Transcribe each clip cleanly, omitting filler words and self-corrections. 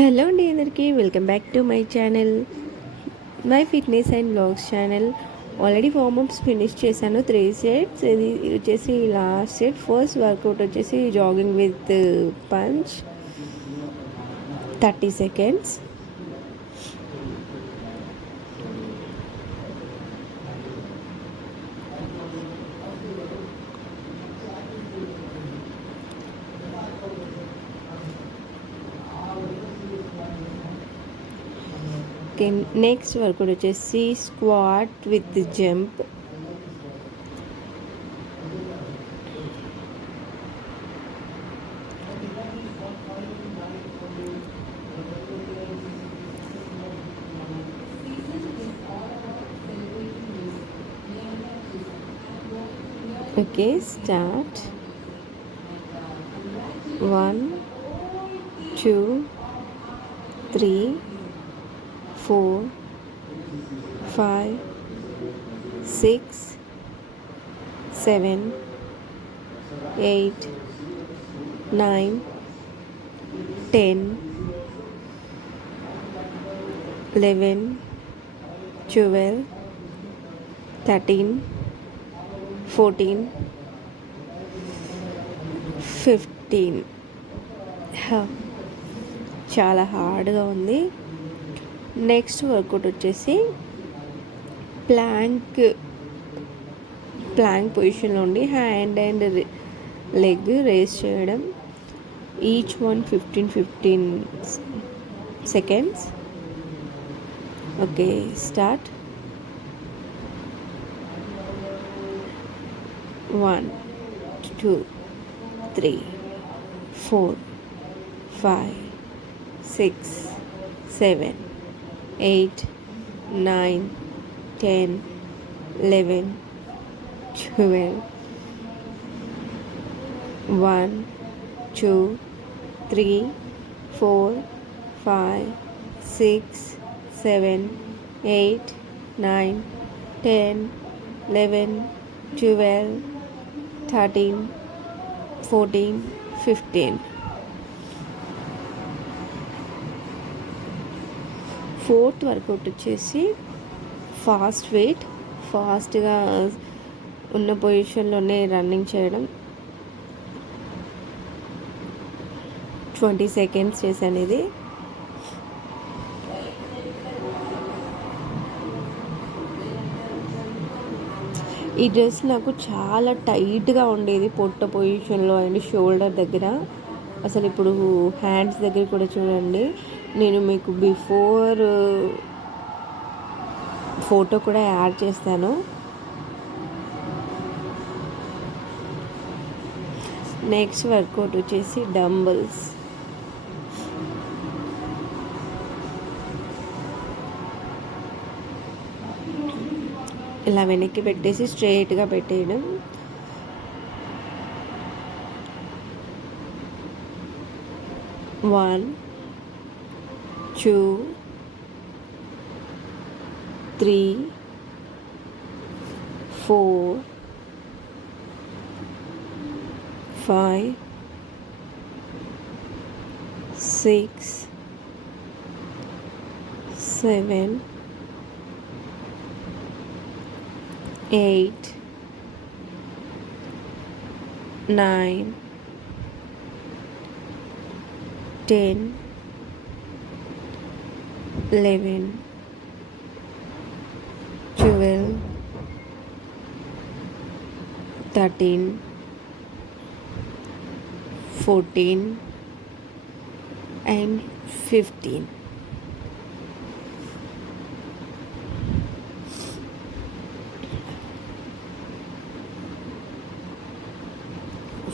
Hello అండి అందరికీ welcome back to my channel my fitness and blogs channel. Already warmups finish చేశాను 3 sets. ఇది వచ్చేసి లాస్ట్ సెట్. ఫస్ట్ వర్కౌట్ వచ్చేసి jogging with punch 30 seconds. Next workout వచ్చేసి squat with jump. Okay, start. 1 2 3 4 5 6 7 8 9 10 11 12 13 14 15. చాలా హార్డ్గా ఉంది. నెక్స్ట్ వర్కౌట్ వచ్చేసి Planck పొజిషన్లో ఉండి హ్యాండ్ అండ్ లెగ్ రేస్ చేయడం. Each one 15 seconds. Okay, start. 1 2 3 4 5 6 7 8 9 10 11 12 1 2 3 4 5 6 7 8 9 10 11 12 13 14 15. Fourth work out వచ్చేసి ఫాస్ట్గా ఉన్న పొజిషన్లోనే రన్నింగ్ చేయడం. 20 సెకండ్స్ చేశాను ఇది. ఈ డ్రెస్ నాకు చాలా టైట్గా ఉండేది పొట్ట పొజిషన్లో అండ్ షోల్డర్ దగ్గర. అసలు ఇప్పుడు హ్యాండ్స్ దగ్గర కూడా చూడండి. నేను మీకు బిఫోర్ ఫోటో కూడా యాడ్ చేస్తాను. నెక్స్ట్ వర్కౌట్ వచ్చేసి డంబుల్స్. ఇలా వెనక్కి పెట్టేసి స్ట్రైట్గా పెట్టేయడం. 1 2 3 4 5 6 7 8 9 10 11 12 13 14 and 15.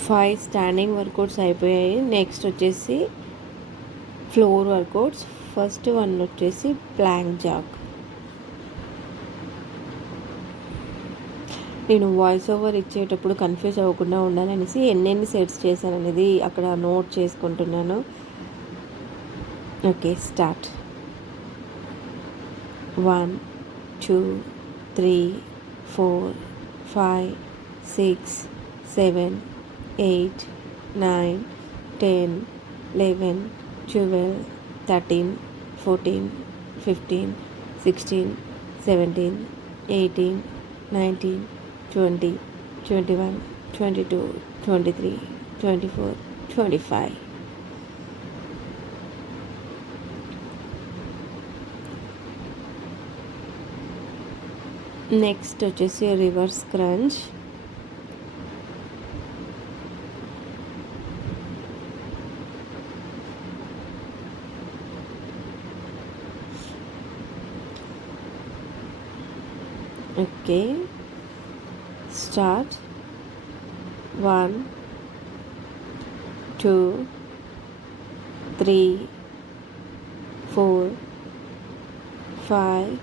ఫైవ్ స్టాండింగ్ వర్కౌట్స్ అయిపోయాయి. నెక్స్ట్ వచ్చేసి ఫ్లోర్ వర్కౌట్స్. ఫస్ట్ వన్ వచ్చేసి ప్లాంక్ జాక్. నేను వాయిస్ ఓవర్ ఇచ్చేటప్పుడు కన్ఫ్యూజ్ అవ్వకుండా ఉండాలనేసి ఎన్నెన్ని సెట్స్ చేశాను అనేది అక్కడ నోట్ చేసుకుంటున్నాను. Okay, start. 1 2 3 4 5 6 7 8 9 10 11 12 13, 14, 15, 16, 17, 18, 19, 20, 21, 22, 23, 24, 25. నెక్స్ట్ వచ్చేసి reverse crunch. Okay, start. 1, 2, 3, 4, 5,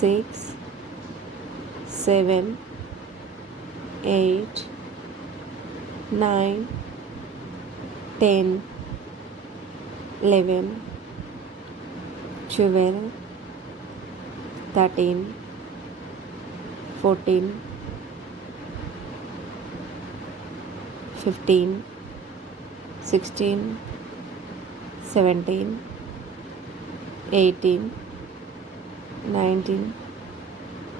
6, 7, 8, 9, 10, 11, 12, 13, 14, 15, 16, 17, 18, 19,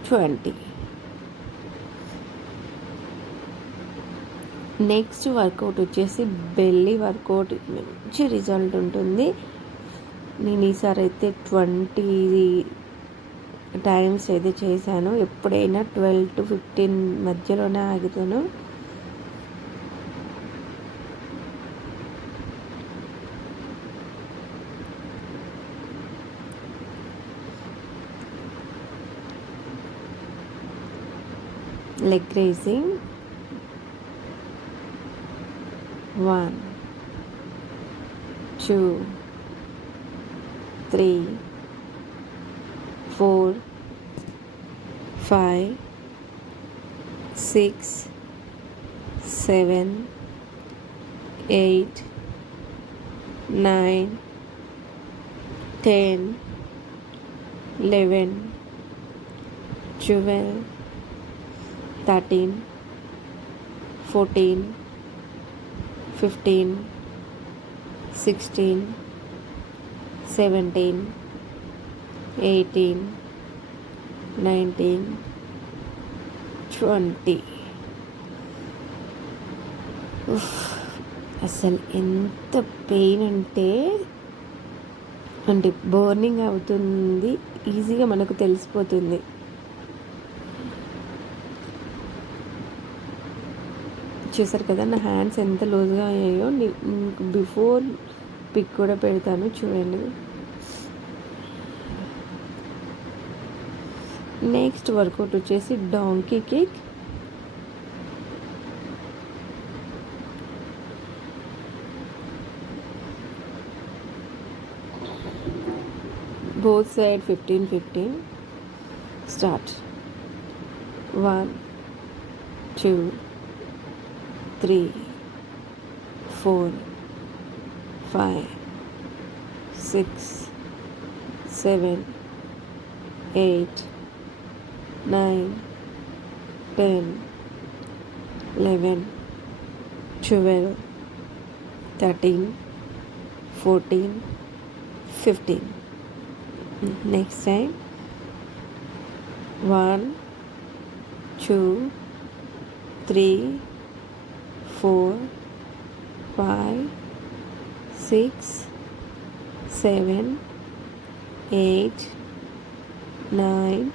20. Next workout వచ్చేసి బెల్లీ వర్కౌట్. మంచి రిజల్ట్ ఉంటుంది. నేను ఈసారి అయితే 20 టైమ్స్ అయితే చేశాను. ఎప్పుడైనా 12 to 15 మధ్యలోనే ఆగుతాను. Leg racing. 1, 2, 3, 4, 5, 6, 7, 8, 9, 10, 11, 12, 13, 14, 15, 16, 17, 18, 19, 20. అసలు ఎంత పెయిన్ అంటే బర్నింగ్ అవుతుంది, ఈజీగా మనకు తెలిసిపోతుంది. చూసారు కదా నా హ్యాండ్స్ ఎంత లూజ్గా అయ్యాయో. బిఫోర్ పిక్ కూడా పెడతాను చూడండి. నెక్స్ట్ వర్కౌట్ వచ్చేసి donkey kick. both side 15-15. Start. 1, 2, 3, 4, 5, 6, 7, 8, 9, 10, 11, 12, 13, 14, 15. Next time. 1, 2, 3, 4, 5, 6, 7, 8, 9,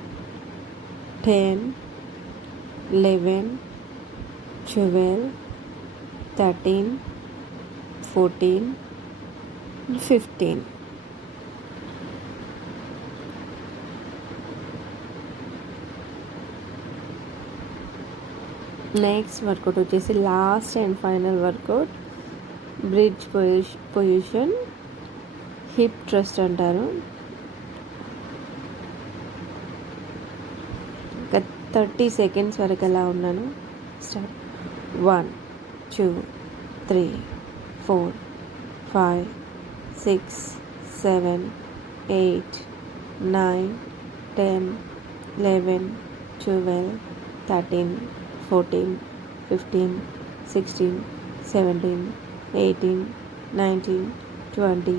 10, 11, 12, 13, 14, 15. Next workout వచ్చేసి last and final workout bridge position, hip thrust అంటారు. ఒక 30 seconds వరకు ఎలా ఉన్నాను. స్టార్ట్. 1, 2, 3, 4, 5, 6, 7, 8, 9, 10, 11, 12, 13, 14, 15, 16, 17, 18, 19, 20,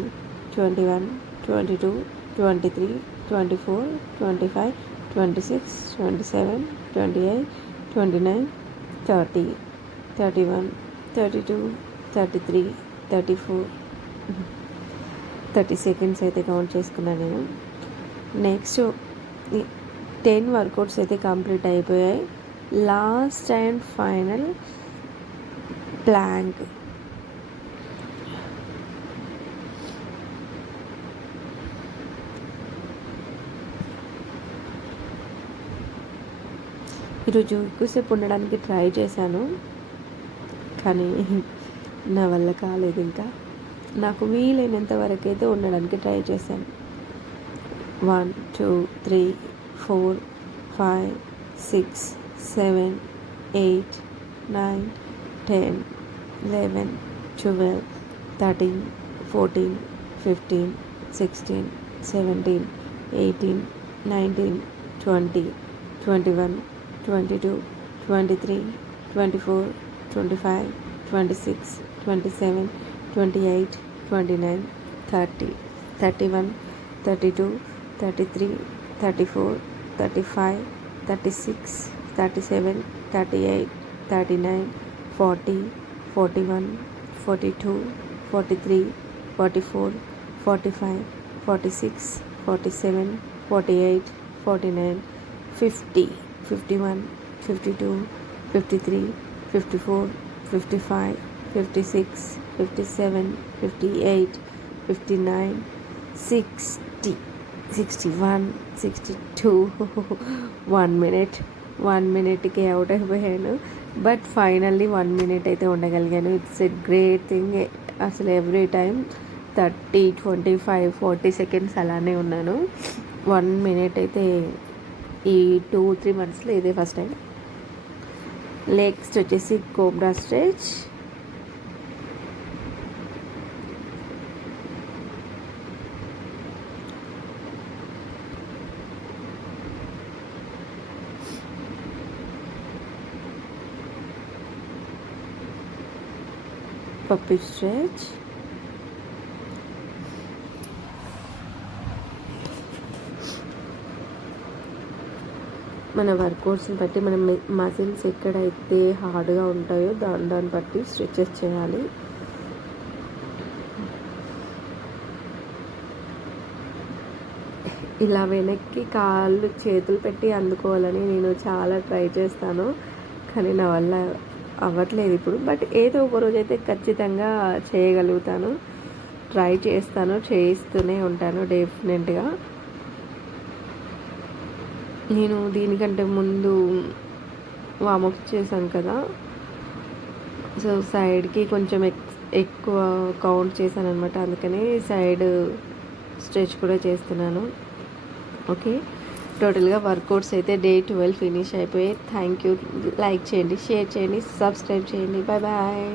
21, 22, 23, 24, 25, 26, 27, 28, 29, 30, 31, 32, 33, 34, 30 సెకండ్స్ అయితే కౌంట్ చేసుకున్నాను నేను. నెక్స్ట్ 10 వర్కౌట్స్ అయితే కంప్లీట్ అయిపోయాయి. Last and final plank. ఈరోజు ఎక్కువసేపు ఉండడానికి ట్రై చేశాను, కానీ నా వల్ల కాలేదు. ఇంకా నాకు వీలైనంత వరకు అయితే ఉండడానికి ట్రై చేశాను. 1, 2, 3, 4, 5, 6, 7, 8, 9, 10, 11, 12, 13, 14, 15, 16, 17, 18, 19, 20, 21, 22, 23, 24, 25, 26, 27, 28, 29, 30, 31, 32, 33, 34, 35, 36, 37, 38, 39, 40, 41, 42, 43, 44, 45, 46, 47, 48, 49, 50, 51, 52, 53, 54, 55, 56, 57, 58, 59, 60, 61, 62, 1 minute. 1 minuteకి అవుట్ అయిపోయాను. బట్ ఫైనల్లీ 1 minute అయితే ఉండగలిగాను. It's a great thing. అసలు ఎవ్రీ టైం 30, 25, 40 సెకండ్స్ అలానే ఉన్నాను. 1 minute అయితే ఈ 2-3 monthsలో ఇదే ఫస్ట్ టైం. నెక్స్ట్ వచ్చేసి కోబ్రా స్ట్రెచ్. Puppy stretch. మన వర్కౌట్స్ని బట్టి మన మజిల్స్ ఎక్కడైతే హార్డ్గా ఉంటాయో దాన్ని బట్టి స్ట్రెచెస్ చేయాలి. ఇలా వెనక్కి కాళ్ళు చేతులు పెట్టి అందుకోవాలని నేను చాలా ట్రై చేస్తాను, కానీ నా వల్ల అవ్వట్లేదు ఇప్పుడు. బట్ ఏదో ఒక రోజైతే ఖచ్చితంగా చేయగలుగుతాను. ట్రై చేస్తాను, చేయిస్తూనే ఉంటాను డెఫినెట్గా. నేను దీనికంటే ముందు వామప్ చేశాను కదా, సో సైడ్కి కొంచెం ఎక్కువ కౌంట్ చేశాను అనమాట. అందుకని సైడ్ స్ట్రెచ్ కూడా చేస్తున్నాను. ఓకే, టోటల్గా వర్కౌట్స్ అయితే డే 12 ఫినిష్ అయిపోయాయి. Thank you. లైక్ చేయండి, షేర్ చేయండి, సబ్స్క్రైబ్ చేయండి. Bye bye.